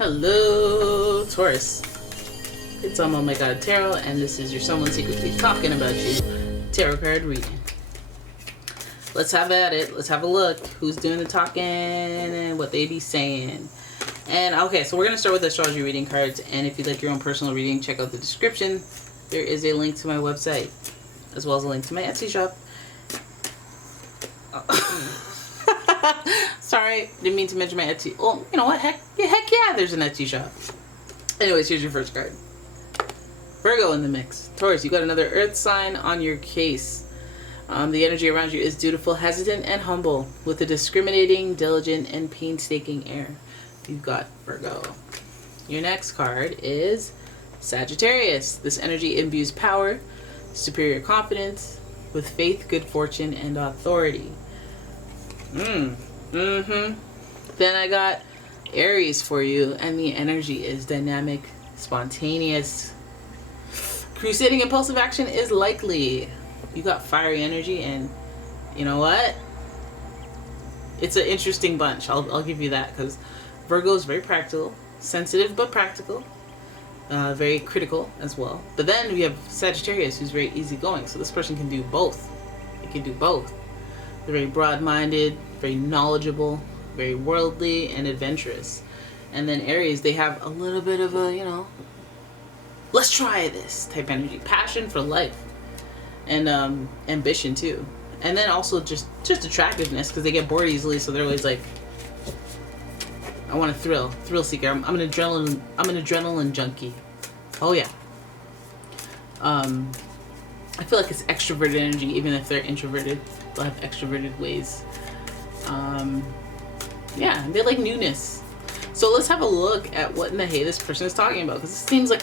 Hello, Taurus. It's umomgtarot, and this is your someone secretly talking about you tarot card reading. Let's have at it. Let's have a look. Who's doing the talking and what they be saying. And okay, so we're going to start with astrology reading cards. And if you'd like your own personal reading, check out the description. There is a link to my website, as well as a link to my Etsy shop. Sorry, didn't mean to mention my Etsy. Oh, you know what? Heck yeah, there's an Etsy shop. Anyways, here's your first card. Virgo in the mix. Taurus, you got another earth sign on your case. The energy around you is dutiful, hesitant, and humble, with a discriminating, diligent, and painstaking air. You've got Virgo. Your next card is Sagittarius. This energy imbues power, superior confidence, with faith, good fortune, and authority. Then I got Aries for you, and the energy is dynamic, spontaneous. Crusading impulsive action is likely. You got fiery energy, and you know what? It's an interesting bunch. I'll give you that, because Virgo is very practical, sensitive but practical, very critical as well. But then we have Sagittarius, who's very easygoing. So this person can do both. They can do both. They're very broad-minded, very knowledgeable, very worldly, and adventurous. And then Aries, they have a little bit of a, let's try this type energy. Passion for life. And ambition too. And then also just attractiveness, because they get bored easily, so they're always like, I want a thrill seeker. I'm an adrenaline junkie. Oh yeah. I feel like it's extroverted energy, even if they're introverted. They'll have extroverted ways. Yeah, they like newness. So let's have a look at what in the hey this person is talking about, because it seems like,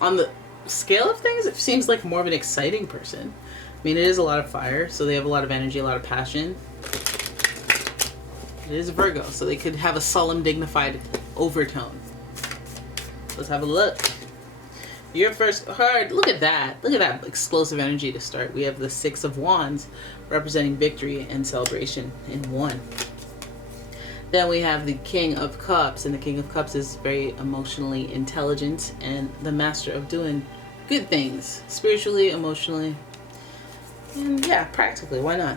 on the scale of things, it seems like more of an exciting person. I mean, it is a lot of fire, so they have a lot of energy, a lot of passion. It is Virgo, so they could have a solemn, dignified overtone. Let's have a look. Your first card, look at that. Look at that explosive energy to start. We have the Six of Wands, representing victory and celebration in one. Then we have the King of Cups, and the King of Cups is very emotionally intelligent and the master of doing good things, spiritually, emotionally, and yeah, practically. Why not?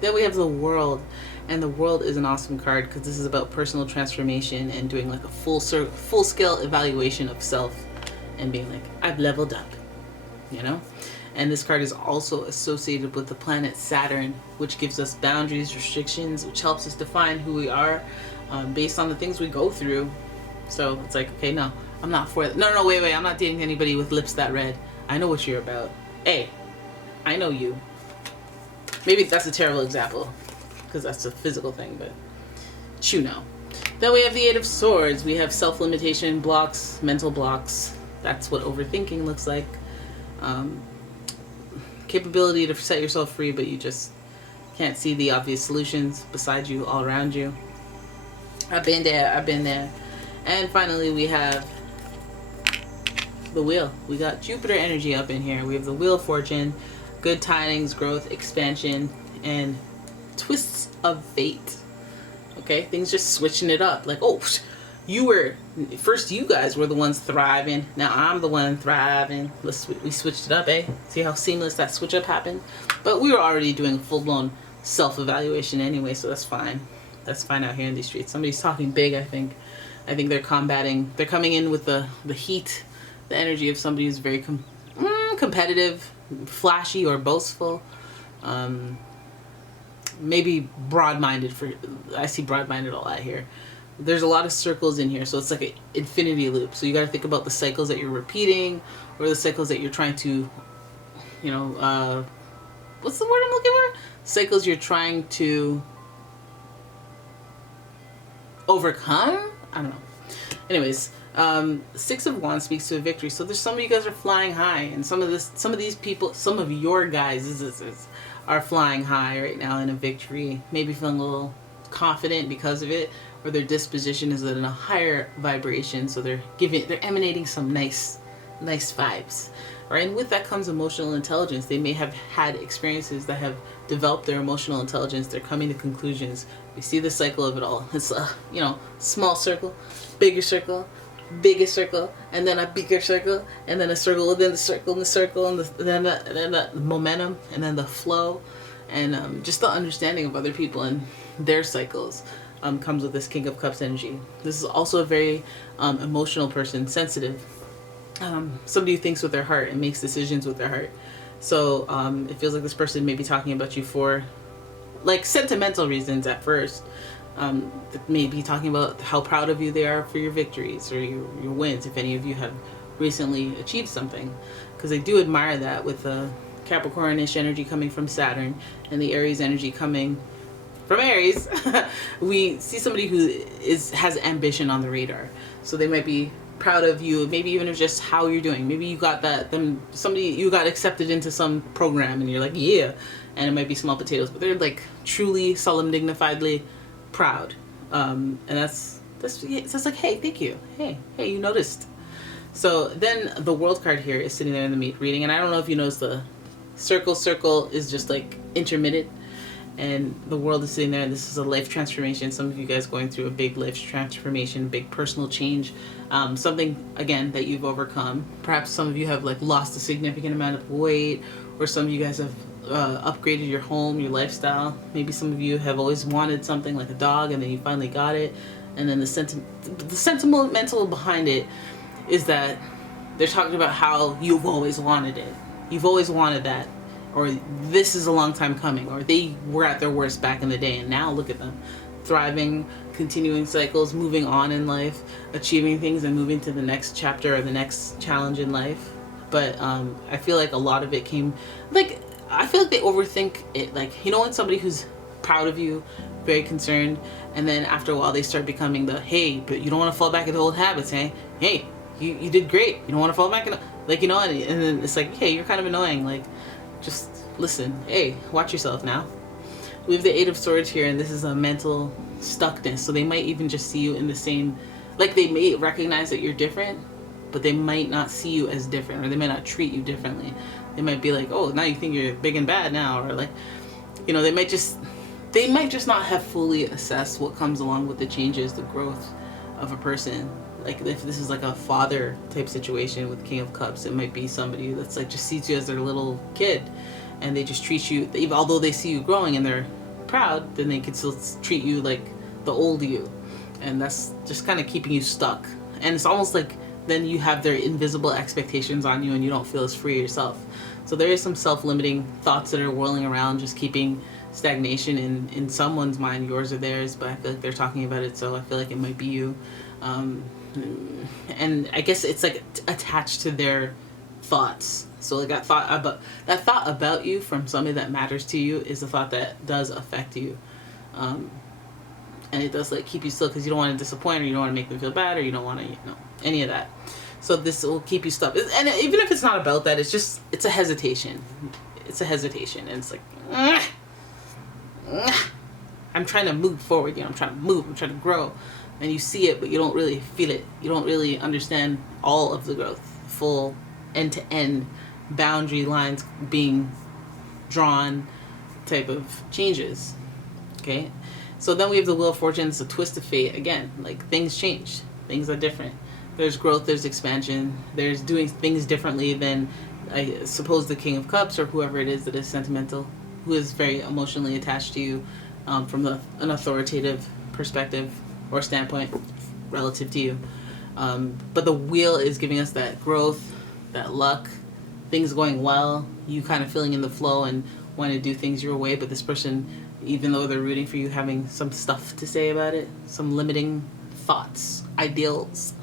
Then we have the World, and the World is an awesome card because this is about personal transformation and doing like a full-scale evaluation of self and being like, I've leveled up, And this card is also associated with the planet Saturn, which gives us boundaries, restrictions, which helps us define who we are based on the things we go through. So it's like, okay, no, I'm not for it. No, wait, I'm not dating anybody with lips that red. I know what you're about. Hey, I know you. Maybe that's a terrible example, because that's a physical thing, but you know. Then we have the Eight of Swords. We have self-limitation blocks, mental blocks. That's what overthinking looks like. Capability to set yourself free, but you just can't see the obvious solutions beside you, all around you. I've been there. And finally, we have the Wheel. We got Jupiter energy up in here. We have the Wheel of Fortune, good tidings, growth, expansion, and twists of fate. Okay, things just switching it up. Like, oh, you guys were the ones thriving. Now I'm the one thriving. We switched it up, eh? See how seamless that switch up happened? But we were already doing full-blown self-evaluation anyway, so that's fine. That's fine out here in these streets. Somebody's talking big, I think. I think they're coming in with the heat, the energy of somebody who's very competitive, flashy, or boastful. Maybe broad-minded. I see broad-minded a lot here. There's a lot of circles in here, so it's like an infinity loop. So you got to think about the cycles that you're repeating, or the cycles that you're trying to, what's the word I'm looking for? Cycles you're trying to overcome? I don't know. Anyways, Six of Wands speaks to a victory. So there's some of you guys are flying high, and some of your guys are flying high right now in a victory. Maybe feeling a little confident because of it, or their disposition is in a higher vibration, so they're emanating some nice nice vibes, right? And with that comes emotional intelligence. They may have had experiences that have developed their emotional intelligence. They're coming to conclusions. We see the cycle of it all. It's a, you know, small circle, bigger circle, biggest circle, and then a bigger circle, and then a circle within the circle, and the circle, and then the momentum, and then the flow, and just the understanding of other people and their cycles. Comes with this King of Cups energy. This is also a very emotional person, sensitive. Somebody who thinks with their heart and makes decisions with their heart. So it feels like this person may be talking about you for like sentimental reasons at first. May be talking about how proud of you they are for your victories or your wins, if any of you have recently achieved something. Because they do admire that with the Capricornish energy coming from Saturn and the Aries energy coming from Aries. We see somebody who has ambition on the radar. So they might be proud of you, maybe even of just how you're doing. Maybe you got you got accepted into some program and you're like, yeah, and it might be small potatoes, but they're like truly solemn, dignifiedly proud. And that's like, hey, thank you. Hey, you noticed. So then the World card here is sitting there in the reading, and I don't know if you notice the circle is just like intermittent, and the World is sitting there, and this is a life transformation. Some of you guys going through a big life transformation, big personal change, something again that you've overcome. Perhaps some of you have like lost a significant amount of weight, or some of you guys have upgraded your home, your lifestyle. Maybe some of you have always wanted something like a dog, and then you finally got it. And then the sentimental behind it is that they're talking about how you've always wanted it. You've always wanted that. Or this is a long time coming, or they were at their worst back in the day, and now look at them, thriving, continuing cycles, moving on in life, achieving things, and moving to the next chapter or the next challenge in life. But I feel like a lot of it came, like, I feel like they overthink it. Like, you know, when somebody who's proud of you, very concerned, and then after a while they start becoming the, hey, but you don't want to fall back into old habits, hey, you did great, you don't want to fall back into, like, you know, and then it's like, hey, you're kind of annoying, like, just listen, hey, watch yourself now. We have the Eight of Swords here, and this is a mental stuckness. So they might even just see you in the same, like, they may recognize that you're different, but they might not see you as different, or they might not treat you differently. They might be like, oh, now you think you're big and bad now, or like, you know, they might just not have fully assessed what comes along with the changes, the growth of a person. Like, if this is like a father type situation with King of Cups, it might be somebody that's like just sees you as their little kid, and they just treat you, even although they see you growing and they're proud, then they can still treat you like the old you, and that's just kind of keeping you stuck. And it's almost like then you have their invisible expectations on you, and you don't feel as free yourself. So there is some self-limiting thoughts that are whirling around, just keeping stagnation in someone's mind, yours or theirs, but I feel like they're talking about it, so I feel like it might be you. And I guess it's like attached to their thoughts. So like that thought about you from somebody that matters to you is a thought that does affect you, and it does like keep you still, because you don't want to disappoint, or you don't want to make them feel bad, or you don't want to, you know, any of that. So this will keep you stuck, and even if it's not about that, it's a hesitation. It's a hesitation, and it's like, I'm trying to move forward, you know, I'm trying to grow. And you see it, but you don't really feel it. You don't really understand all of the growth, full end-to-end boundary lines being drawn type of changes. Okay? So then we have the Wheel of Fortune. It's a twist of fate. Again, like, things change. Things are different. There's growth, there's expansion. There's doing things differently than, I suppose, the King of Cups or whoever it is that is sentimental, who is very emotionally attached to you from an authoritative perspective or standpoint relative to you. But the Wheel is giving us that growth, that luck, things going well, you kind of feeling in the flow and wanting to do things your way, but this person, even though they're rooting for you, having some stuff to say about it, some limiting thoughts, ideals,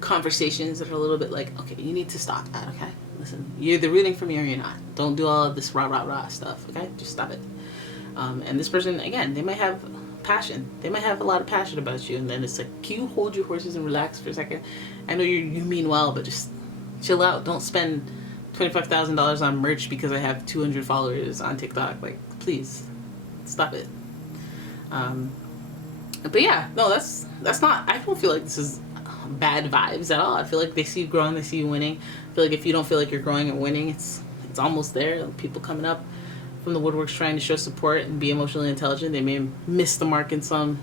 conversations that are a little bit like, okay, you need to stop that, okay? Listen, you're either rooting for me or you're not. Don't do all of this rah stuff, okay? Just stop it. And this person, again, they might have passion. They might have a lot of passion about you, and then it's like, can you hold your horses and relax for a second? I know you mean well, but just chill out. Don't spend $25,000 on merch because I have 200 followers on TikTok. Like, please stop it. But yeah, no, that's not, I don't feel like this is bad vibes at all. I feel like they see you growing, they see you winning. I feel like if you don't feel like you're growing and winning, it's almost there. People coming up from the woodworks trying to show support and be emotionally intelligent. They may miss the mark in some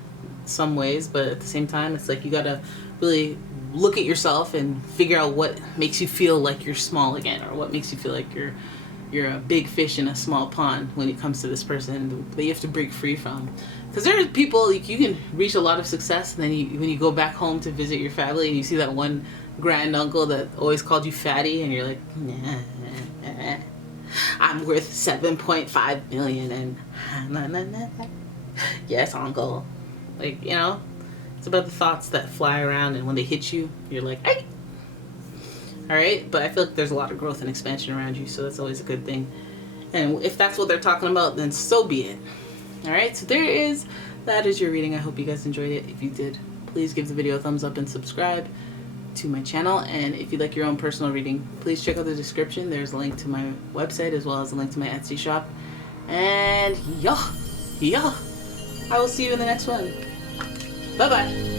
ways, but at the same time, it's like you gotta really look at yourself and figure out what makes you feel like you're small again, or what makes you feel like you're a big fish in a small pond when it comes to this person that you have to break free from. Because there are people, like, you can reach a lot of success, and then when you go back home to visit your family and you see that one grand uncle that always called you fatty, and you're like, nah, I'm worth 7.5 million and yes, uncle. Like, you know, it's about the thoughts that fly around, and when they hit you, you're like, hey. All right, but I feel like there's a lot of growth and expansion around you, so that's always a good thing. And if that's what they're talking about, then so be it. All right, so that is your reading. I hope you guys enjoyed it. If you did, please give the video a thumbs up and subscribe to my channel. And if you'd like your own personal reading, please check out the description. There's a link to my website as well as a link to my Etsy shop. And yeah, I will see you in the next one. Bye-bye.